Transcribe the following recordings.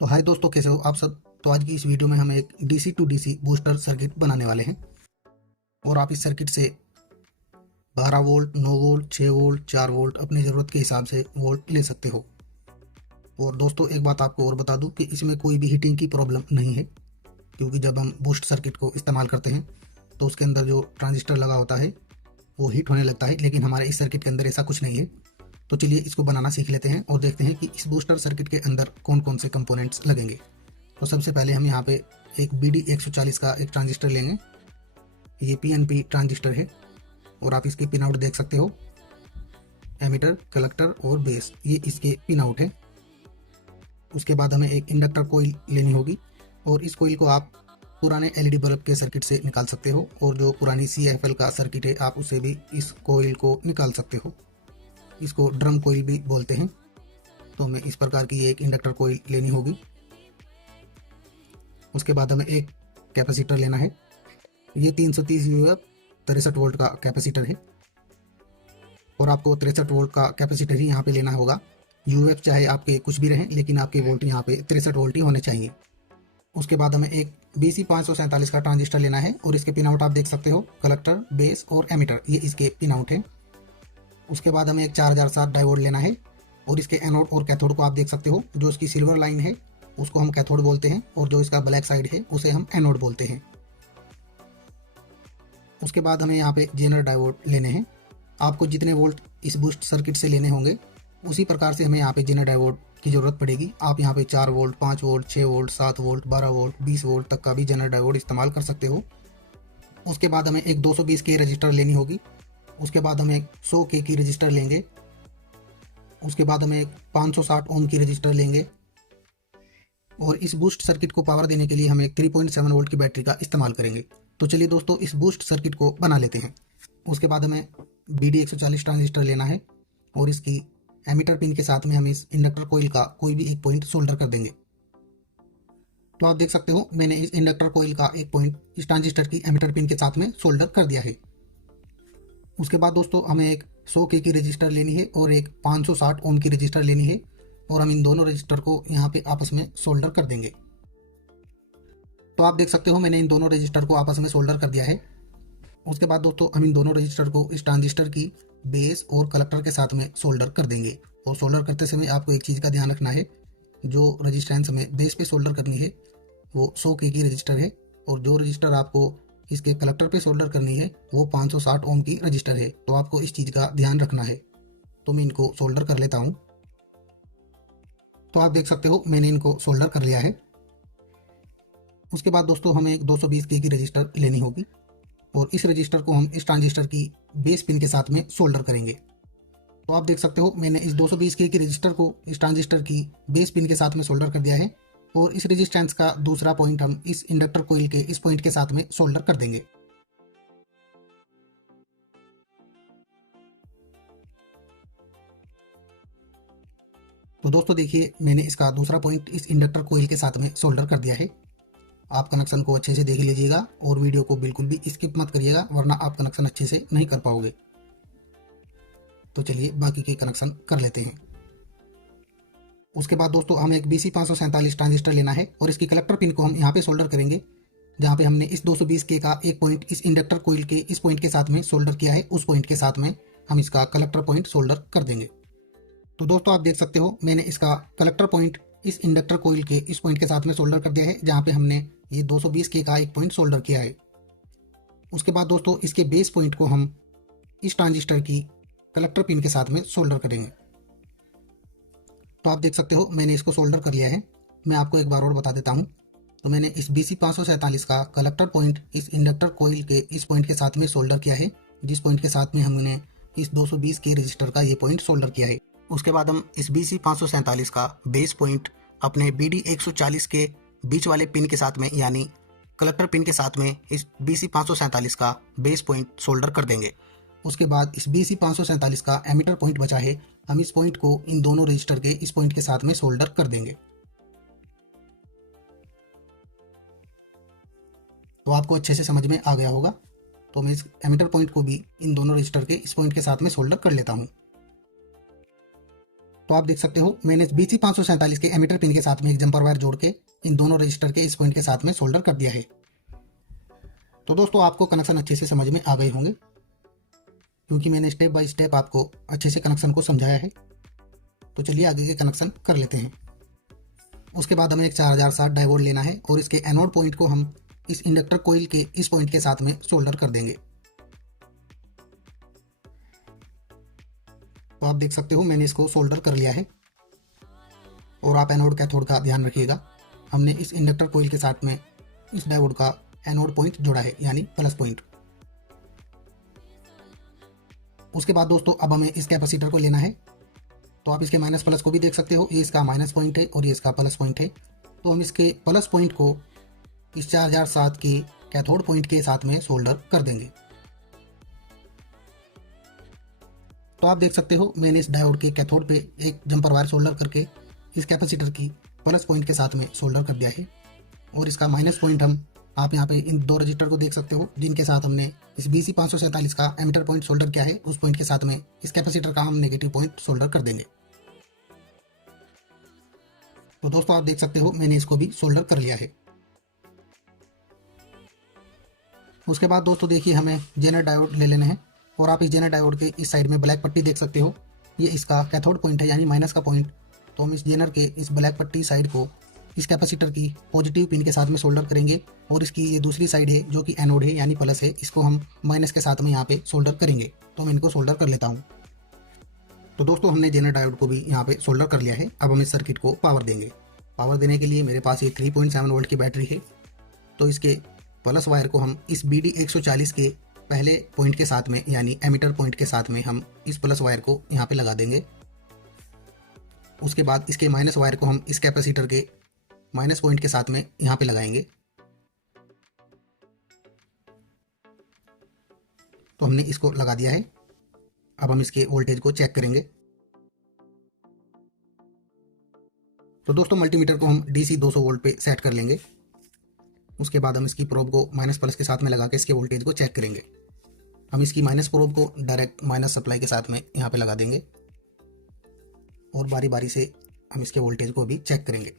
तो हाय दोस्तों, कैसे हो आप सब। तो आज की इस वीडियो में हम एक DC to DC booster circuit बनाने वाले हैं और आप इस सर्किट से 12 वोल्ट, 9 वोल्ट, 6 वोल्ट, 4 वोल्ट अपनी ज़रूरत के हिसाब से वोल्ट ले सकते हो। और दोस्तों एक बात आपको और बता दूं कि इसमें कोई भी हीटिंग की प्रॉब्लम नहीं है, क्योंकि जब हम बूस्ट सर्किट को इस्तेमाल करते हैं तो उसके अंदर जो ट्रांजिस्टर लगा होता है वो हीट होने लगता है, लेकिन हमारे इस सर्किट के अंदर ऐसा कुछ नहीं है। तो चलिए इसको बनाना सीख लेते हैं और देखते हैं कि इस बूस्टर सर्किट के अंदर कौन कौन से कंपोनेंट्स लगेंगे। तो सबसे पहले हम यहाँ पे एक BD 140 का एक ट्रांजिस्टर लेंगे। ये PNP ट्रांजिस्टर है और आप इसके पिन आउट देख सकते हो। एमीटर, कलेक्टर और बेस, ये इसके पिन आउट है। उसके बाद हमें एक इंडक्टर कोइल लेनी होगी और इस कोइल को आप पुराने LED बल्ब के सर्किट से निकाल सकते हो, और जो पुरानी CFL का सर्किट है आप उससे भी इस कोइल को निकाल सकते हो। इसको ड्रम कोइल भी बोलते हैं। तो हमें इस प्रकार की एक इंडक्टर कोइल लेनी होगी। उसके बाद हमें एक कैपेसिटर लेना है। ये 330 UF 63 वोल्ट का कैपेसिटर है और आपको 63 वोल्ट का कैपेसिटर ही यहाँ पे लेना होगा। UF चाहे आपके कुछ भी रहें, लेकिन आपके वोल्ट यहाँ पे 63 वोल्ट ही होने चाहिए। उसके बाद हमें एक BC 547 का ट्रांजिस्टर लेना है और इसके पिन आउट आप देख सकते हो। कलेक्टर, बेस और एमीटर, ये इसके पिन आउट है। उसके बाद हमें एक 4007 डायोड लेना है और इसके एनोड और कैथोड को आप देख सकते हो। जो इसकी सिल्वर लाइन है उसको हम कैथोड बोलते हैं और जो इसका ब्लैक साइड है उसे हम एनोड बोलते हैं। उसके बाद हमें यहाँ पे जेनर डायोड लेने हैं। आपको जितने वोल्ट इस बूस्ट सर्किट से लेने होंगे उसी प्रकार से हमें यहाँ पे जेनर डायोड की ज़रूरत पड़ेगी। आप यहाँ पे 4 volt, 5 volt, 6 volt, 7 volt, 12 volt, 20 volt तक का भी जेनर डायोड इस्तेमाल कर सकते हो। उसके बाद हमें एक 220K रजिस्टर लेनी होगी। उसके बाद हम एक 100K की रजिस्टर लेंगे। उसके बाद हम एक 560 ओम की रजिस्टर लेंगे और इस बूस्ट सर्किट को पावर देने के लिए हम एक 3.7 वोल्ट की बैटरी का इस्तेमाल करेंगे। तो चलिए दोस्तों इस बूस्ट सर्किट को बना लेते हैं। उसके बाद हमें BD 140 ट्रांजिस्टर लेना है और इसकी एमीटर पिन के साथ में हम इस इंडक्टर कोइल का कोई भी एक पॉइंट सोल्डर कर देंगे। तो आप देख सकते हो मैंने इस इंडक्टर कोइल का एक पॉइंट इस ट्रांजिस्टर की एमीटर पिन के साथ में सोल्डर कर दिया है। उसके बाद दोस्तों हमें एक 100K की रजिस्टर लेनी है और एक 560 ओम की रजिस्टर लेनी है और हम इन दोनों रजिस्टर को यहाँ पे आपस में सोल्डर कर देंगे। तो आप देख सकते हो मैंने इन दोनों रजिस्टर को आपस में सोल्डर कर दिया है। उसके बाद दोस्तों हम इन दोनों रजिस्टर को इस ट्रांजिस्टर की बेस और कलेक्टर के साथ में सोल्डर कर देंगे। और सोल्डर करते समय आपको एक चीज़ का ध्यान रखना है, जो रजिस्टेंस हमें बेस पे सोल्डर करनी है वो 100K की रजिस्टर है और जो रजिस्टर आपको इसके कलेक्टर पे सोल्डर करनी है वो 560 ओम की रजिस्टर है। तो आपको इस चीज़ का ध्यान रखना है। तो मैं इनको सोल्डर कर लेता हूँ। तो आप देख सकते हो मैंने इनको सोल्डर कर लिया है। उसके बाद दोस्तों हमें एक 220K की रजिस्टर लेनी होगी और इस रजिस्टर को हम इस ट्रांजिस्टर की बेस पिन के साथ में सोल्डर करेंगे। तो आप देख सकते हो मैंने इस 220K की रजिस्टर को इस ट्रांजिस्टर की बेस पिन के साथ में सोल्डर कर दिया है और इस रेजिस्टेंस का दूसरा पॉइंट हम इस इंडक्टर कोइल के इस पॉइंट के साथ में सोल्डर कर देंगे। तो दोस्तों देखिए मैंने इसका दूसरा पॉइंट इस इंडक्टर कोइल के साथ में सोल्डर कर दिया है। आप कनेक्शन को अच्छे से देख लीजिएगा और वीडियो को बिल्कुल भी स्किप मत करिएगा, वरना आप कनेक्शन अच्छे से नहीं कर पाओगे। तो चलिए बाकी के कनेक्शन कर लेते हैं। उसके बाद दोस्तों हमें एक BC 547 ट्रांजिस्टर लेना है और इसकी कलेक्टर पिन को हम यहाँ पे सोल्डर करेंगे। जहाँ पे हमने इस 220K का एक पॉइंट इस इंडक्टर कोइल के इस पॉइंट के साथ में सोल्डर किया है, उस पॉइंट के साथ में हम इसका कलेक्टर पॉइंट सोल्डर कर देंगे। तो दोस्तों आप देख सकते हो मैंने इसका कलेक्टर पॉइंट इस इंडक्टर कोइल के इस पॉइंट के साथ में सोल्डर कर दिया है, जहाँ पे हमने ये 220K का एक पॉइंट सोल्डर किया है। उसके बाद दोस्तों इसके बेस पॉइंट को हम इस ट्रांजिस्टर की कलेक्टर पिन के साथ में सोल्डर करेंगे। तो आप देख सकते हो मैंने इसको सोल्डर कर लिया है। मैं आपको एक बार और बता देता हूँ। तो मैंने इस BC 547 का कलेक्टर पॉइंट इस इंडक्टर कोइल के इस पॉइंट के साथ में सोल्डर किया है, जिस पॉइंट के साथ में हमने इस 220K रजिस्टर का ये पॉइंट सोल्डर किया है। उसके बाद हम इस BC 547 का बेस पॉइंट अपने BD 140 के बीच वाले पिन के साथ में यानी कलेक्टर पिन के साथ में इस BC 547 का बेस पॉइंट सोल्डर कर देंगे। उसके बाद इस BC 547 का एमीटर पॉइंट बचा है, हम इस पॉइंट को इन दोनों रजिस्टर के इस पॉइंट के साथ में सोल्डर कर देंगे। तो आपको अच्छे से समझ में आ गया होगा। तो मैं इस एमीटर पॉइंट को भी इन दोनों रजिस्टर के इस पॉइंट के साथ में सोल्डर कर लेता हूँ। तो आप देख सकते हो मैंने BC547 के एमीटर पिन के साथ में एक जंपर वायर जोड़ के इन दोनों रजिस्टर के इस पॉइंट के साथ में सोल्डर कर दिया है। तो दोस्तों आपको कनेक्शन अच्छे से समझ में आ गए होंगे, क्योंकि मैंने स्टेप बाय स्टेप आपको अच्छे से कनेक्शन को समझाया है। तो चलिए आगे के कनेक्शन कर लेते हैं। उसके बाद हमें एक 4060 डायोड लेना है और इसके एनोड पॉइंट को हम इस इंडक्टर कोइल के इस पॉइंट के साथ में सोल्डर कर देंगे। तो आप देख सकते हो मैंने इसको सोल्डर कर लिया है। और आप एनोड कैथोड का ध्यान रखिएगा, हमने इस इंडक्टर कोइल के साथ में इस डायोड का एनोड पॉइंट जोड़ा है, यानी प्लस पॉइंट। उसके बाद दोस्तों अब हमें इस कैपेसिटर को लेना है। तो आप इसके माइनस प्लस को भी देख सकते हो, ये इसका माइनस पॉइंट है और ये इसका प्लस पॉइंट है। तो हम इसके प्लस पॉइंट को इस 4007 के कैथोड पॉइंट के साथ में सोल्डर कर देंगे। तो आप देख सकते हो मैंने इस डायोड के कैथोड पे एक जंपर वायर सोल्डर करके इस कैपेसिटर की प्लस पॉइंट के साथ में सोल्डर कर दिया है। और इसका माइनस पॉइंट हम आप यहाँ पे इन दो रजिस्टर को देख सकते हो, जिनके साथ हमने इस BC547 का एमीटर पॉइंट सोल्डर किया है, उस पॉइंट के साथ में इस कैपेसिटर का हम नेगेटिव पॉइंट सोल्डर कर देंगे। तो दोस्तों आप देख सकते हो मैंने इसको भी सोल्डर कर लिया है। उसके बाद दोस्तों देखिए हमें जेनर डायोड ले लेने हैं। और आप इस जेनर डायोड के इस साइड में ब्लैक पट्टी देख सकते हो, ये इसका कैथोड पॉइंट है, यानी माइनस का पॉइंट। तो हम इस जेनर के इस ब्लैक पट्टी साइड को इस कैपेसिटर की पॉजिटिव पिन के साथ में सोल्डर करेंगे। और इसकी ये दूसरी साइड है जो कि एनोड है यानी प्लस है, इसको हम माइनस के साथ में यहाँ पे सोल्डर करेंगे। तो मैं इनको सोल्डर कर लेता हूँ। तो दोस्तों हमने जेनर डायोड को भी यहाँ पे सोल्डर कर लिया है। अब हम इस सर्किट को पावर देंगे। पावर देने के लिए मेरे पास ये 3.7 वोल्ट की बैटरी है। तो इसके प्लस वायर को हम इस BD140 के पहले पॉइंट के साथ में, यानी एमीटर पॉइंट के साथ में हम इस प्लस वायर को यहाँ पे लगा देंगे। उसके बाद इसके माइनस वायर को हम इस कैपेसिटर के माइनस पॉइंट के साथ में यहाँ पे लगाएंगे। तो हमने इसको लगा दिया है। अब हम इसके वोल्टेज को चेक करेंगे। तो दोस्तों मल्टीमीटर को हम DC 200 वोल्ट पे सेट कर लेंगे। उसके बाद हम इसकी प्रोब को माइनस प्लस के साथ में लगा के इसके वोल्टेज को चेक करेंगे। हम इसकी माइनस प्रोब को डायरेक्ट माइनस सप्लाई के साथ में यहाँ पे लगा देंगे और बारी बारी से हम इसके वोल्टेज को भी चेक करेंगे।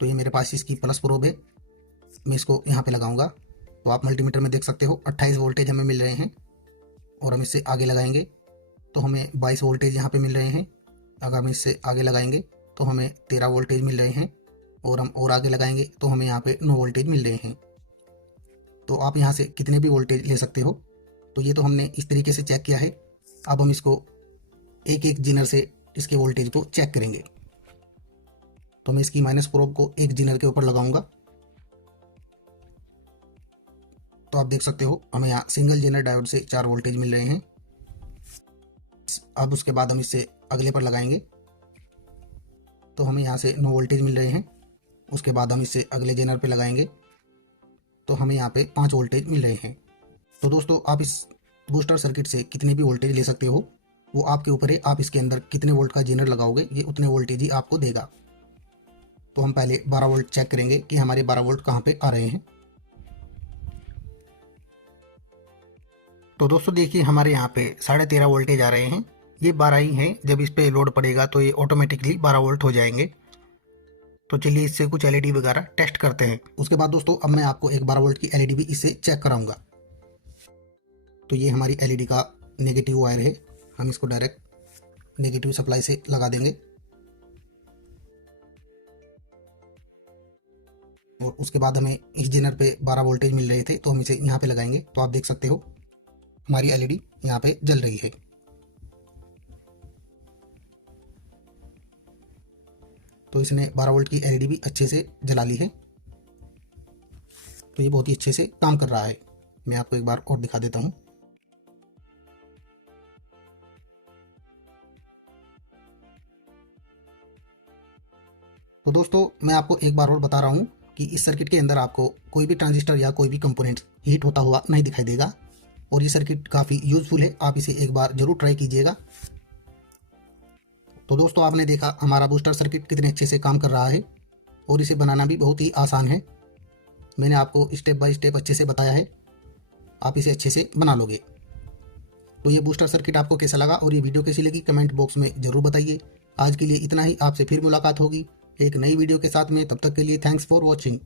तो ये मेरे पास इसकी प्लस प्रोब है, मैं इसको यहाँ पे लगाऊंगा। तो आप मल्टीमीटर में देख सकते हो 28 वोल्टेज हमें मिल रहे हैं। और हम इससे आगे लगाएंगे तो हमें 22 वोल्टेज यहाँ पे मिल रहे हैं। अगर हम इससे आगे लगाएंगे तो हमें 13 वोल्टेज मिल रहे हैं। और हम और आगे लगाएंगे तो हमें यहाँ पे 9 वोल्टेज मिल रहे हैं। तो आप यहाँ से कितने भी वोल्टेज ले सकते हो। तो ये तो हमने इस तरीके से चेक किया है। अब हम इसको एक एक जिनर से इसके वोल्टेज को चेक करेंगे। तो मैं इसकी माइनस प्रोब को एक जिनर के ऊपर लगाऊंगा। तो आप देख सकते हो हमें यहाँ सिंगल जेनर डायोड से 4 वोल्टेज मिल रहे हैं। अब उसके बाद हम इससे अगले पर लगाएंगे तो हमें यहाँ से 9 वोल्टेज मिल रहे हैं। उसके बाद हम इससे अगले जेनर पे लगाएंगे तो हमें यहाँ पे 5 वोल्टेज मिल रहे हैं। तो दोस्तों आप इस बूस्टर सर्किट से कितने भी वोल्टेज ले सकते हो, वो आपके ऊपर है। आप इसके अंदर कितने वोल्ट का जेनर लगाओगे, ये उतने वोल्टेज ही आपको देगा। तो हम पहले 12 वोल्ट चेक करेंगे कि हमारे 12 वोल्ट कहाँ पे आ रहे हैं। तो दोस्तों देखिए हमारे यहाँ पे 13.5 वोल्टेज आ रहे हैं। ये 12 ही हैं, जब इस पे लोड पड़ेगा तो ये ऑटोमेटिकली 12 वोल्ट हो जाएंगे। तो चलिए इससे कुछ LED वगैरह टेस्ट करते हैं। उसके बाद दोस्तों अब मैं आपको एक 12 वोल्ट की LED भी इससे चेक कराऊंगा। तो ये हमारी LED का नेगेटिव वायर है, हम इसको डायरेक्ट नेगेटिव सप्लाई से लगा देंगे। और उसके बाद हमें इस जेनर पे 12 वोल्टेज मिल रहे थे तो हम इसे यहाँ पे लगाएंगे। तो आप देख सकते हो हमारी LED यहाँ पे जल रही है। तो इसने 12 वोल्ट की LED भी अच्छे से जला ली है। तो ये बहुत ही अच्छे से काम कर रहा है। मैं आपको एक बार और दिखा देता हूँ। तो दोस्तों मैं आपको एक बार और बता रहा हूँ कि इस सर्किट के अंदर आपको कोई भी ट्रांजिस्टर या कोई भी कंपोनेंट हीट होता हुआ नहीं दिखाई देगा। और ये सर्किट काफ़ी यूजफुल है, आप इसे एक बार जरूर ट्राई कीजिएगा। तो दोस्तों आपने देखा हमारा बूस्टर सर्किट कितने अच्छे से काम कर रहा है और इसे बनाना भी बहुत ही आसान है। मैंने आपको स्टेप बाय स्टेप अच्छे से बताया है, आप इसे अच्छे से बना लोगे। तो ये बूस्टर सर्किट आपको कैसा लगा और ये वीडियो कैसी लगी कमेंट बॉक्स में ज़रूर बताइए। आज के लिए इतना ही। आपसे फिर मुलाकात होगी एक नई वीडियो के साथ में। तब तक के लिए थैंक्स फॉर वॉचिंग।